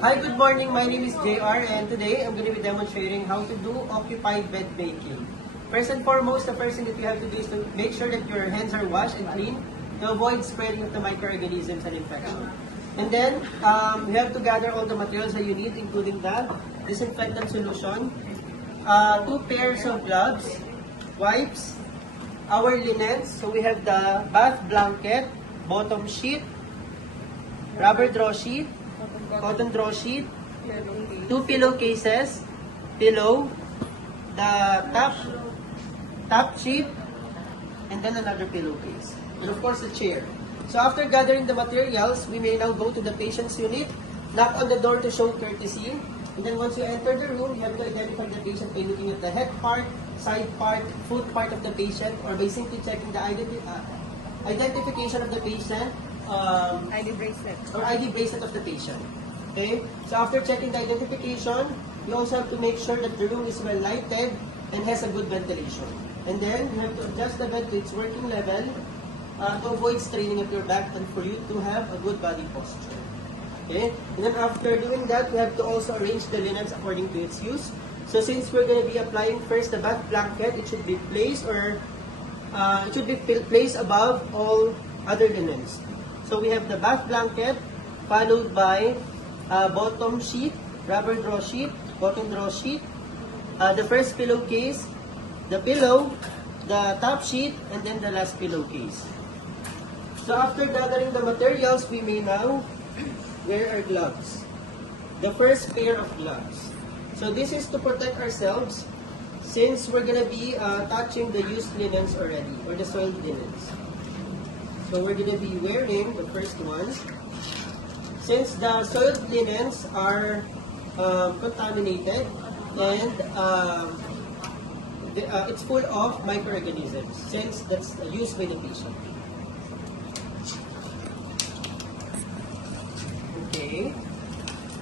Hi, good morning. My name is JR and today I'm going to be demonstrating how to do occupied bed making. First and foremost, the first thing that you have to do is to make sure that your hands are washed and clean to avoid spreading of the microorganisms and infection. And then, you have to gather all the materials that you need, including the disinfectant solution, 2 pairs of gloves, wipes, our linens. So we have the bath blanket, bottom sheet, rubber draw sheet, cotton draw sheet, 2 pillowcases, pillow, the top sheet, and then another pillowcase. And of course, the chair. So after gathering the materials, we may now go to the patient's unit, knock on the door to show courtesy, and then once you enter the room, you have to identify the patient by looking at the head part, side part, foot part of the patient, or by simply checking the identification of the patient, ID bracelet. or ID bracelet of the patient. Okay? So after checking the identification, you also have to make sure that the room is well lighted and has a good ventilation. And then you have to adjust the bed to its working level to avoid straining of your back and for you to have a good body posture. Okay? And then after doing that, we have to also arrange the linens according to its use. So since we're going to be applying first the bath blanket, it should be placed placed above all other linens. So we have the bath blanket followed by bottom sheet, rubber draw sheet, cotton draw sheet, the first pillowcase, the pillow, the top sheet, and then the last pillowcase. So after gathering the materials, we may now wear our gloves. The first pair of gloves. So this is to protect ourselves since we're going to be touching the used linens already, or the soiled linens. So we're going to be wearing the first one. Since the soiled linens are contaminated and it's full of microorganisms since that's used by the patient. Okay.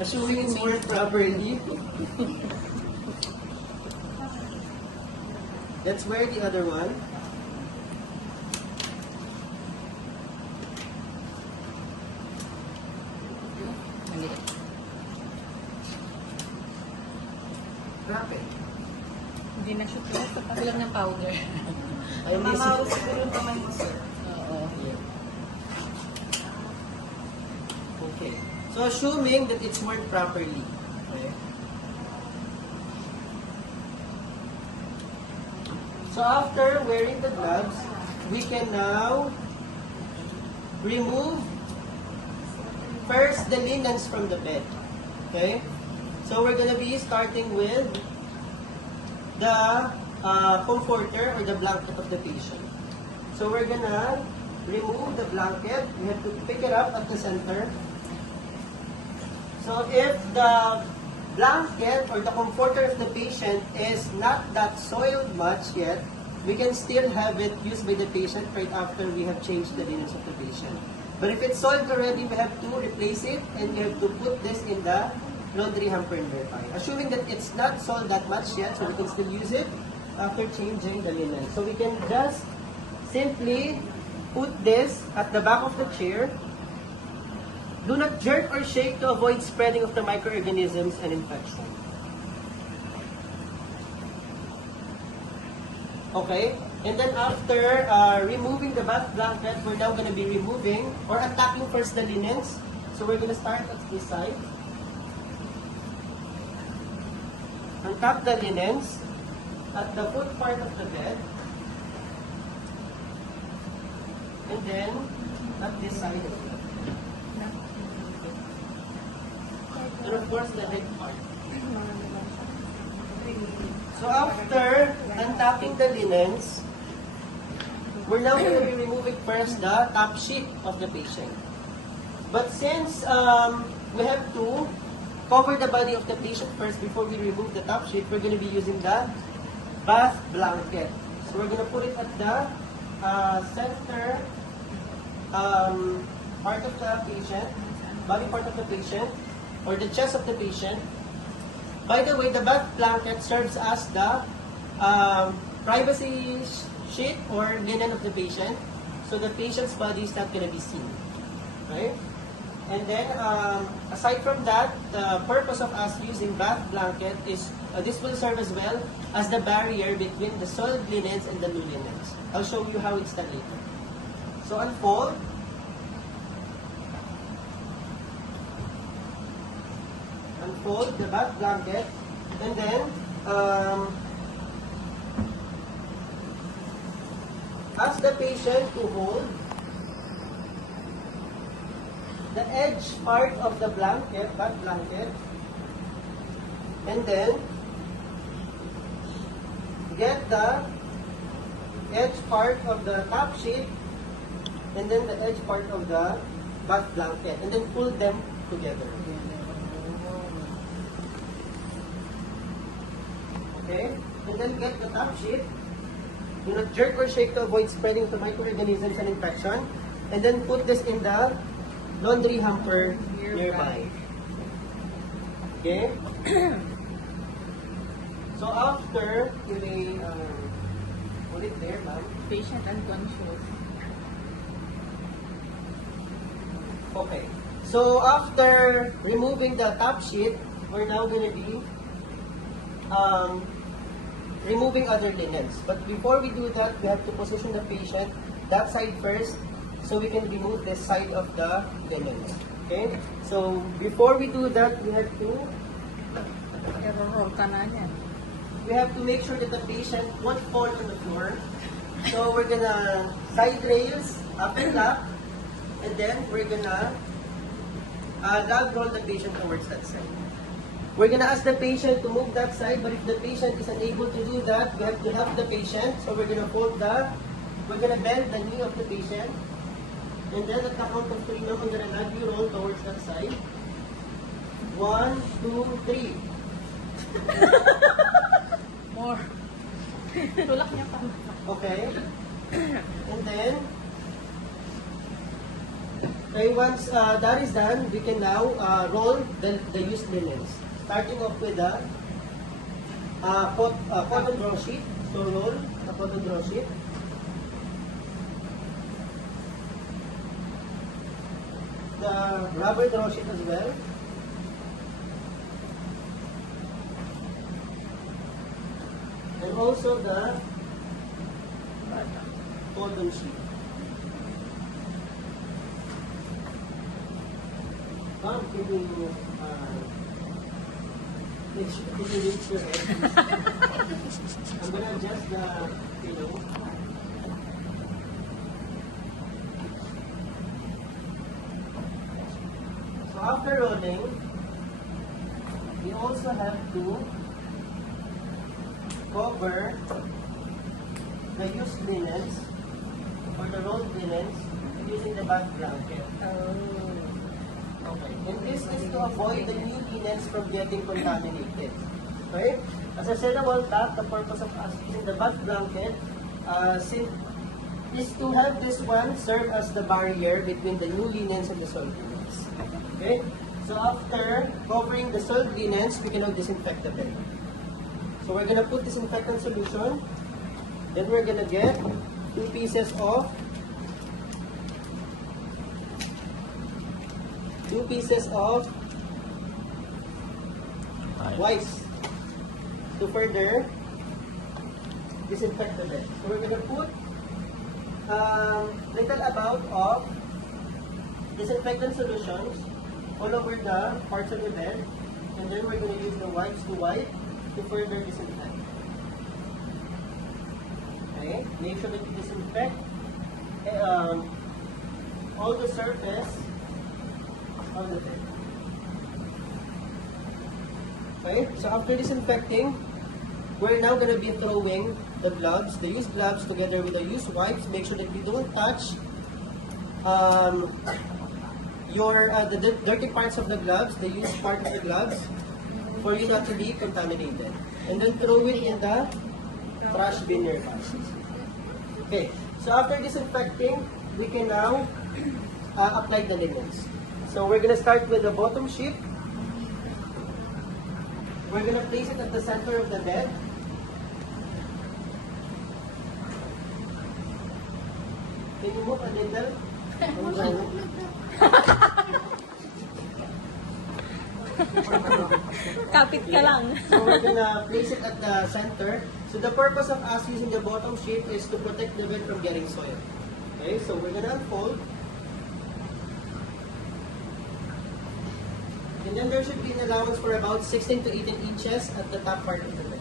Assuming it's worked properly. Let's wear the other one. Wrap it. Hindi na shoot lang. Tapos lang ng powder. Ay, Mamaw siguro yung kamay mo, sir. Oo. Okay. So assuming that it's worked properly. Okay. So after wearing the gloves, we can now remove first the linens from the bed. Okay? So we're going to be starting with the comforter or the blanket of the patient. So we're going to remove the blanket. We have to pick it up at the center. So if the blanket or the comforter of the patient is not that soiled much yet, we can still have it used by the patient right after we have changed the linens of the patient. But if it's soiled already, we have to replace it and you have to put this in the laundry hamper nearby. Assuming that it's not soiled that much yet, so we can still use it after changing the linen. So we can just simply put this at the back of the chair. Do not jerk or shake to avoid spreading of the microorganisms and infection. Okay? And then after removing the bath blanket, we're now going to be removing or attacking first the linens. So we're going to start at this side. Untap the linens at the foot part of the bed. And then at this side as well. And of course, the leg part. So after untapping the linens, we're now going to be removing first the top sheet of the patient. But since we have to cover the body of the patient first before we remove the top sheet, we're going to be using the bath blanket. So we're going to put it at the center part of the patient, body part of the patient, or the chest of the patient. By the way, the bath blanket serves as the privacy sheet or linen of the patient, so the patient's body is not going to be seen. Right? And then, aside from that, the purpose of us using bath blanket is, this will serve as well as the barrier between the soiled linens and the new linens. I'll show you how it's done later. So unfold. Unfold the bath blanket, and then ask the patient to hold the edge part of the blanket, bath blanket, and then get the edge part of the top sheet, and then the edge part of the bath blanket, and then pull them together. Okay? And then get the top sheet. Do not jerk or shake to avoid spreading to microorganisms and infection. And then put this in the laundry hamper nearby. Okay? So after you may put it there, ma'am. Patient unconscious. Okay. So after removing the top sheet, we're now going to be removing other linens. But before we do that, we have to position the patient that side first so we can remove this side of the linens. Okay? So before we do that, we have to Error ka na yan. we have to make sure that the patient won't fall on the floor. So we're gonna side rails up and up, and then we're gonna log roll the patient towards that side. We're gonna ask the patient to move that side, but if the patient is unable to do that, we have to help the patient. So we're gonna we're gonna bend the knee of the patient, and then at the count of 3 now, I'm gonna log you roll towards that side. 1, 2, 3. More. Tulak niya pa. Okay. And then, okay, once that is done, we can now roll the used linens. Starting off with the cotton draw sheet. So roll the cotton draw sheet. The rubber draw sheet as well. And also the cotton sheet. Can you reach your head? I'm gonna adjust the pillow. So after rolling, we also have to cover the used linens or the rolled linens using the bath blanket. Okay. And this is to avoid the new linens from getting contaminated. Okay? As I said a while back, the purpose of us using the bath blanket is to have this one serve as the barrier between the new linens and the soiled linens. Okay? So after covering the soiled linens, we can now disinfect the bed. So we're going to put disinfectant solution. Then we're going to get 2 pieces of wipes to further disinfect the bed. So we're going to put little amount of disinfectant solutions all over the parts of the bed, and then we're going to use the wipes to wipe to further disinfect. Okay, make sure that you disinfect all the surface of the bed. Okay, so after disinfecting, we're now going to be throwing the gloves, the used gloves together with the used wipes. Make sure that you don't touch the dirty parts of the gloves, the used part of the gloves, for you not to be contaminated. And then throw it in the trash bin nearby. Okay, so after disinfecting, we can now apply the linens. So we're going to start with the bottom sheet. We're going to place it at the center of the bed. Can you move a little? Kapit ka lang. So we're gonna place it at the center. So the purpose of us using the bottom sheet is to protect the bed from getting soiled. Okay, so we're gonna unfold. And then there should be an allowance for about 16 to 18 inches at the top part of the bed.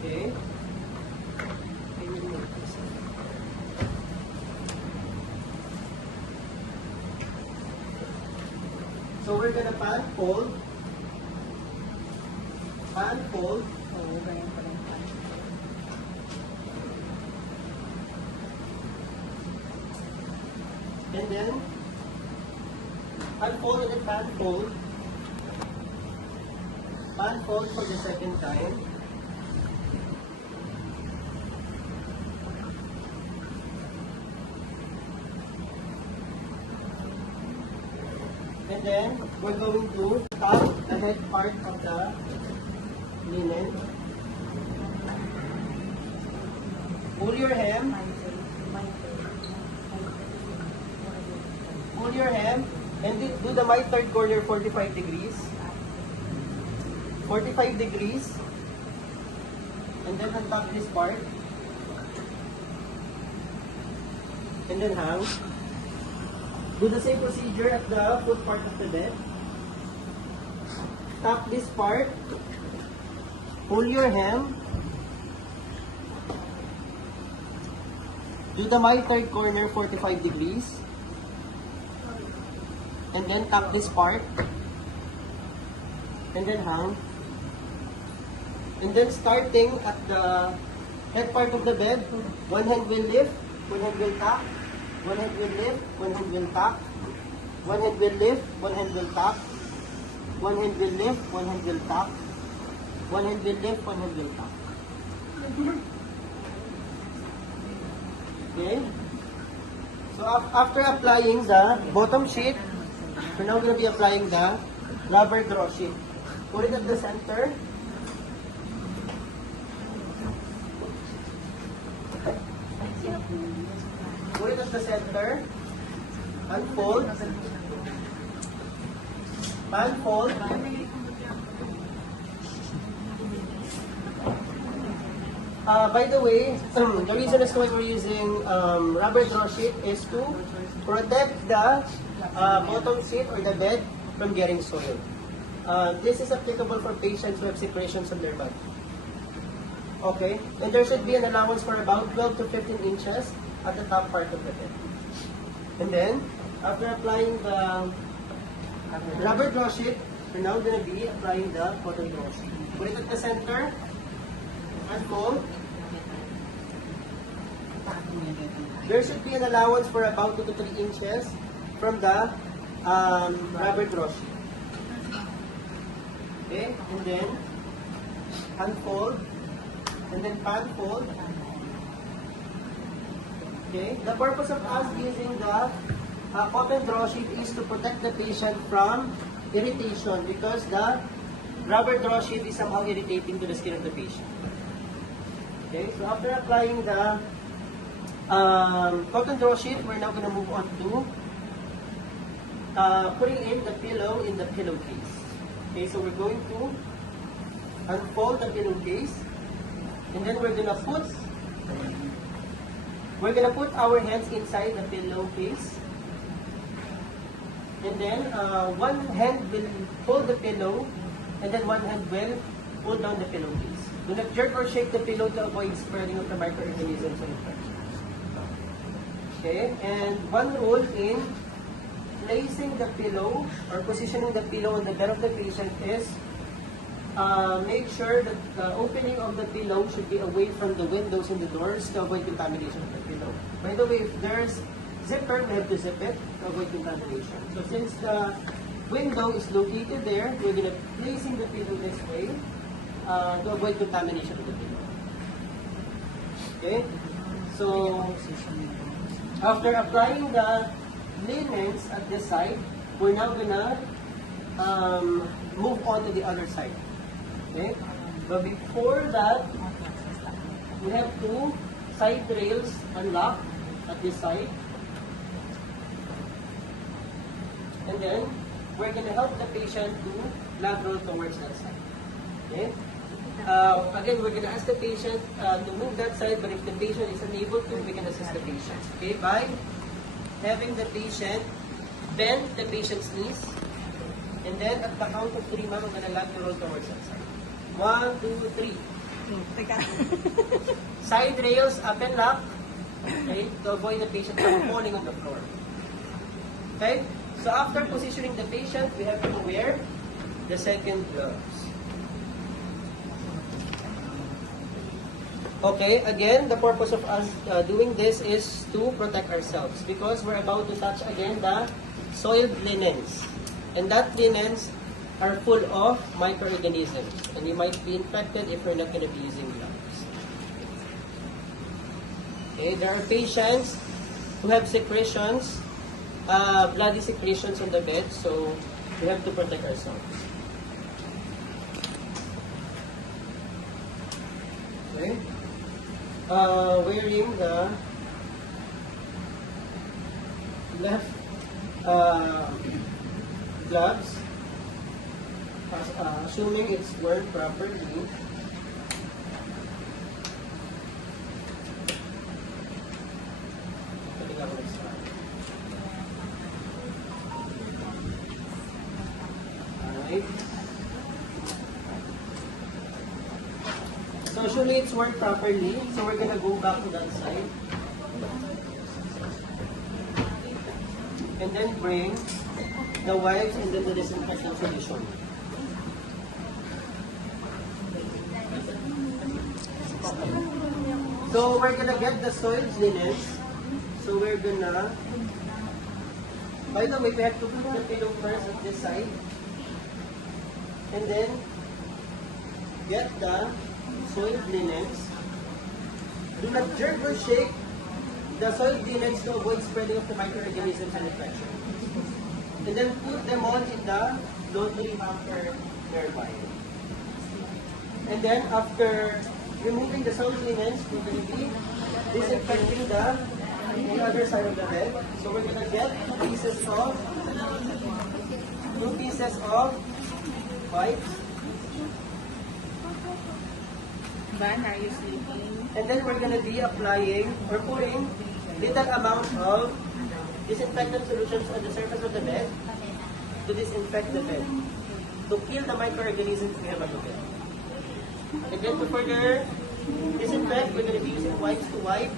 Okay. So we're gonna pan fold. Pan fold. Oo, ganyan pa rin. And then unfold and then pan fold. Pan fold for the second time. And then we're going to top the head part of the linen. Pull your hem. Pull your hem and do the my third corner 45 degrees. 45 degrees. And then untop this part. And then hang. Do the same procedure at the foot part of the bed. Top this part. Pull your hem. Do the my third corner 45 degrees. And then top this part. And then hang. And then starting at the head part of the bed, one hand will lift, one hand will tap, one hand will lift, one hand will tap, one hand will lift, one hand will tap, one hand will lift, one hand will tap, one hand will lift, one hand will tap. Okay? So after applying the bottom sheet, we're now going to be applying the rubber draw sheet. Put it at the center. Put it at the center. Unfold. Unfold. By the way, the reason as to why we're using rubber draw sheet is to protect the bottom sheet or the bed from getting soiled. This is applicable for patients who have secretions on their body. Okay, and there should be an allowance for about 12 to 15 inches at the top part of the bed. And then, after applying the rubber draw sheet, we're now going to be applying the cotton draw sheet. Put it at the center, unfold. There should be an allowance for about 2 to 3 inches from the rubber draw sheet. Okay, and then unfold, and then pan fold. Okay, the purpose of us using the cotton draw sheet is to protect the patient from irritation because the rubber draw sheet is somehow irritating to the skin of the patient. Okay, so after applying the cotton draw sheet, we're now going to move on to putting in the pillow in the pillowcase. Okay, so we're going to unfold the pillowcase, and then we're gonna put our hands inside the pillowcase, and then one hand will hold the pillow, and then one hand will pull down the pillowcase. Do not jerk or shake the pillow to avoid spreading of the microorganisms and infections. Okay, and one rule in placing the pillow or positioning the pillow on the bed of the patient is make sure that the opening of the pillow should be away from the windows and the doors to avoid contamination of the pillow. By the way, if there's zipper, we have to zip it to avoid contamination. So since the window is located there, we're going to placing the pillow this way to avoid contamination of the pillow. Okay? So after applying the linens at this side, we're now gonna move on to the other side. Okay? But before that, we have two side rails unlocked at this side. and then we're going to help the patient to lag roll towards that side. Okay? Again, we're going to ask the patient to move that side, but if the patient is unable to, we can assist the patient. Okay? By having the patient bend the patient's knees, and then at the count of 3, ma'am, I'm going to lag roll towards that side. 1, 2, 3. Teka. Side rails up and lock, okay, to avoid the patient from falling on the floor. Okay? So after positioning the patient, we have to wear the second gloves. Okay, again, the purpose of us doing this is to protect ourselves because we're about to touch again the soiled linens. And that linens are full of microorganisms. And you might be infected if you're not going to be using gloves. Okay, there are patients who have secretions, bloody secretions on the bed, so we have to protect ourselves. Okay. Wearing the left gloves, assuming it's worn properly. Alright. So usually it's worked properly, so we're gonna go back to that side. And then bring the wipes and then the disinfectant solution. So we're gonna get the soiled linens. So we're gonna, by the way, we have to put the pillow first at this side. And then get the soiled linens. Do not jerk or shake the soiled linens to avoid spreading of the microorganisms and infection. And then put them on in the laundry hamper nearby. And then after removing the soiled linens, we're going to be disinfecting the other side of the bed. So we're going to get two pieces of wipes. Van, are you sleeping? And then we're going to be applying or pouring little amount of disinfectant solutions on the surface of the bed to disinfect the bed, to kill the microorganisms we have on the bed. And then to further disinfect, we're going to be using wipes to wipe.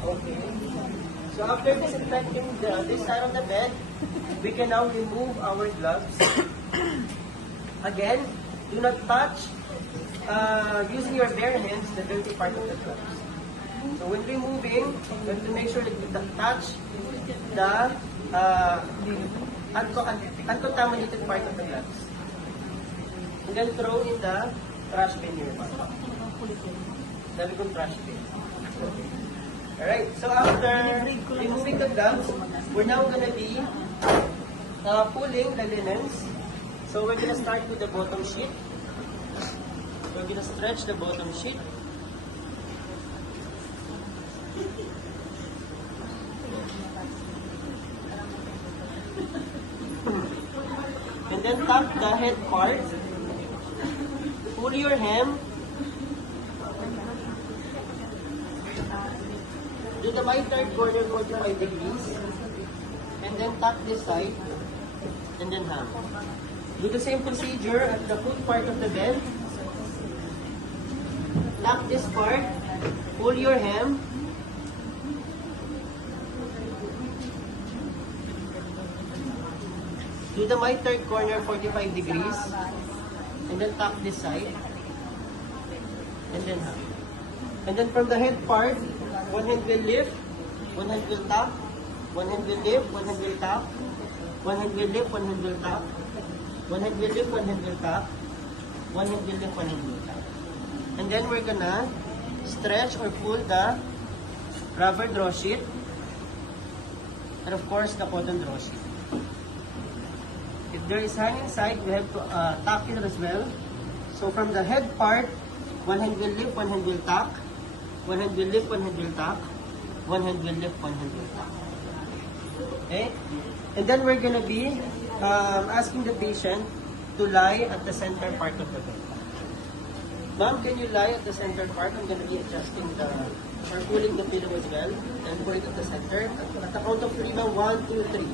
Okay. So after disinfecting this side of the bed, we can now remove our gloves. Again, do not touch, using your bare hands, the dirty part of the gloves. So when removing, you have to make sure that you touch the uncontaminated part of the gloves. And then throw in the trash bin nearby. Sabi kong trash bin. Alright, so after removing the gloves, we're now going to be pulling the linens. So we're going to start with the bottom sheet. We're going to stretch the bottom sheet. And then tuck the head part. Pull your hem. Do the right-third corner 45 degrees. And then tuck this side. And then hem. Do the same procedure at the foot part of the bed. Tuck this part. Pull your hem. Do the right third corner 45 degrees. And then tuck this side. And then hem. And then from the head part, one hand will lift, one hand will tuck, one hand will lift, one hand will tuck, one hand will lift, one hand will tuck, one hand will lift, one hand will tuck, one hand will lift, one hand will tuck. And then we're gonna stretch or pull the rubber draw sheet, and of course the cotton draw sheet. If there is hanging side, we have to tuck it as well. So from the head part, one hand will lift, one hand will tuck, one hand will lift, one hand will tuck, One hand will lift, one hand will tap. Okay? And then we're gonna be asking the patient to lie at the center part of the bed. Ma'am, can you lie at the center part? I'm gonna be adjusting or pulling the pillow as well and put it at the center. At the count of 3 now, 1, 2, 3.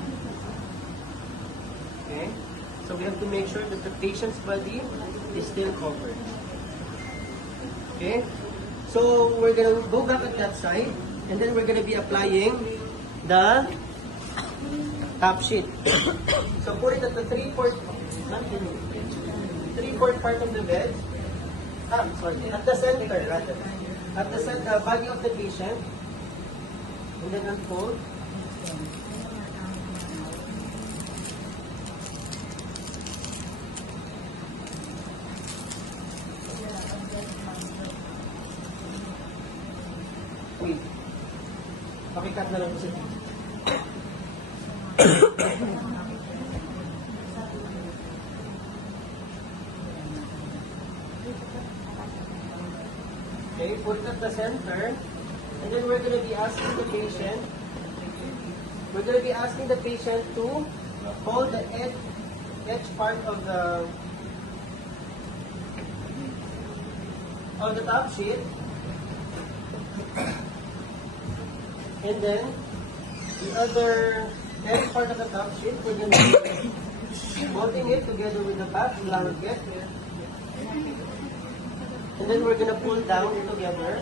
Okay? So we have to make sure that the patient's body is still covered. Okay? So we're gonna go back at that side and then we're gonna be applying the top sheet. So put it at the 3/4 part of the bed. At the center rather. At the center, body of the patient. And then unfold. Wait. Pakikat na lang po sa Okay, put it at the center. And then we're going to be asking the patient to hold the edge part of the top sheet. And then the other edge part of the top sheet, we're going to be holding it together with the back blanket. And then we're going to pull down together.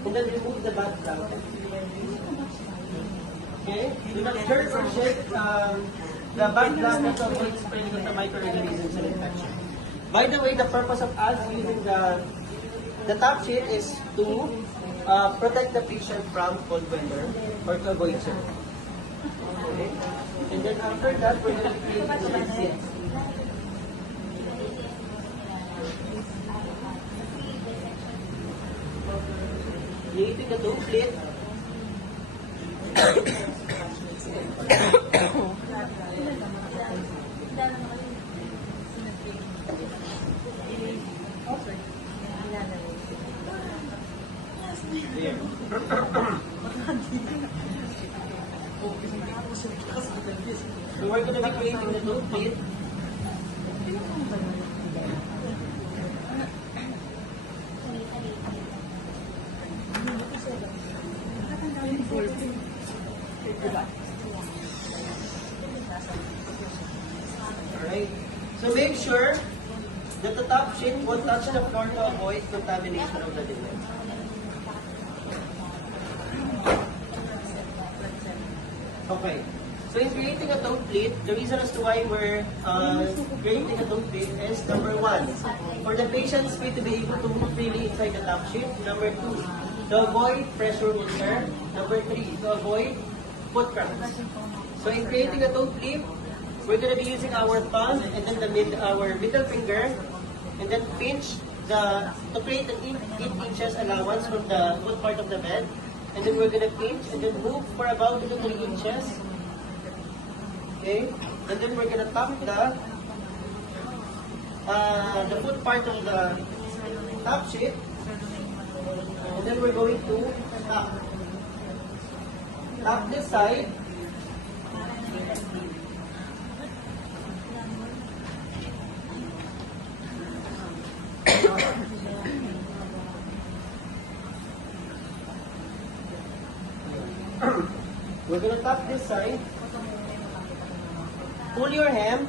And then remove the back blanket. Okay? Do not hurt or shake the back blanket to avoid spreading of the microorganisms and infection. By the way, the purpose of us using the top sheet is to protect the patient from cold weather or to avoid surgery. Okay? And then after that, we're going to be creating the bed sheet. Creating the dome plate. There. So we're going to be creating the dome plate. Alright. So make sure that the top sheet won't touch the floor to avoid contamination of the linen. Okay. So in creating a dome plate, the reason as to why we're creating a dome plate is number 1, for the patient's feet to be able to move freely inside the top sheet. Number 2, to avoid pressure ulcer. Number 3, to avoid foot cramps. So in creating a dome plate, we're going to be using our thumb and then our middle finger and then pinch to create an 8 inches allowance from the foot part of the bed. And then we're going to pinch and then move for about 2 to 3 inches. Okay? And then we're going to tap the foot part of the top sheet. And then we're going to tap this side. We're going to tap this side. Pull your hem.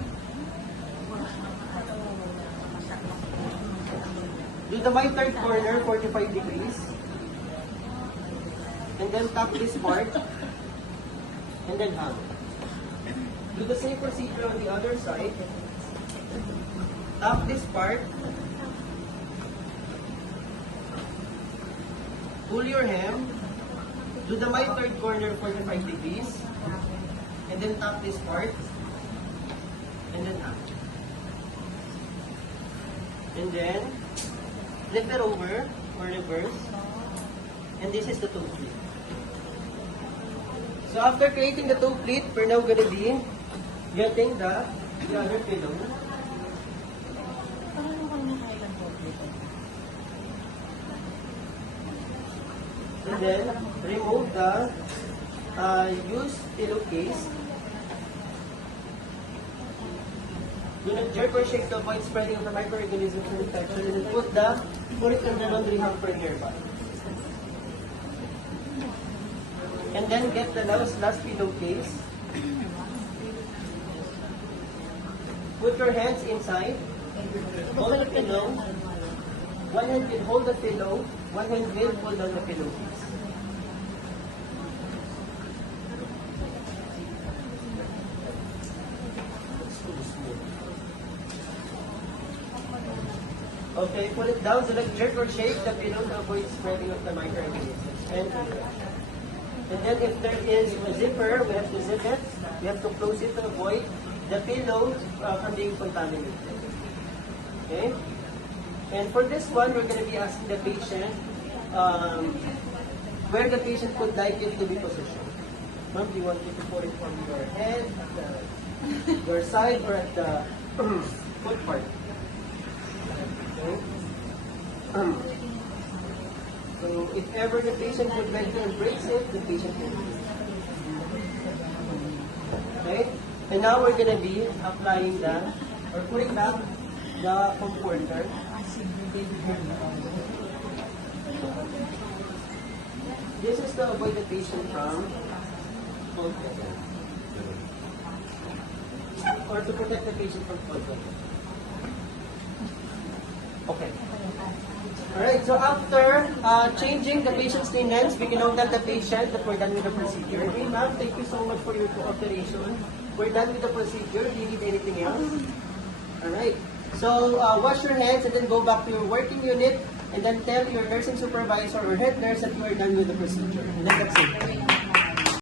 Do the my third corner, 45 degrees. And then tap this part. And then hang. Do the same procedure on the other side. Tap this part. Pull your hem. Do the my third corner, 45 degrees. And then tap this part. And then up. And then flip it over or reverse. And this is the toe plate. So after creating the toe plate, we're now going to be getting the other pillow. And then, remove the used pillowcase. Do not jerk or shake to avoid spreading of the microorganisms and infection. And then put it in the laundry hamper nearby. And then get the last pillowcase. Put your hands inside. Hold the pillow. One hand will hold the pillow. One hand will pull down the pillowcase. Okay, pull it down. So like jerk or shake the pillow to avoid spreading of the microorganisms. And then if there is a zipper, we have to zip it. We have to close it to avoid the pillow from being contaminated. Okay? And for this one, we're going to be asking the patient where the patient would like it to be positioned. Ma'am, do you want me to put it on your head, at your side, or at the foot part? Okay? So if ever the patient would like to embrace it, the patient will. Okay? And now we're going to be applying or putting back the comforter. This is to avoid the patient from cold weather. Or to protect the patient from cold weather. Okay. Alright, so after changing the patient's linens, we can now tell the patient that we're done with the procedure. Okay, ma'am, thank you so much for your cooperation. We're done with the procedure. Do you need anything else? Alright. So, wash your hands and then go back to your working unit and then tell your nursing supervisor or head nurse that you are done with the procedure. And then that's it.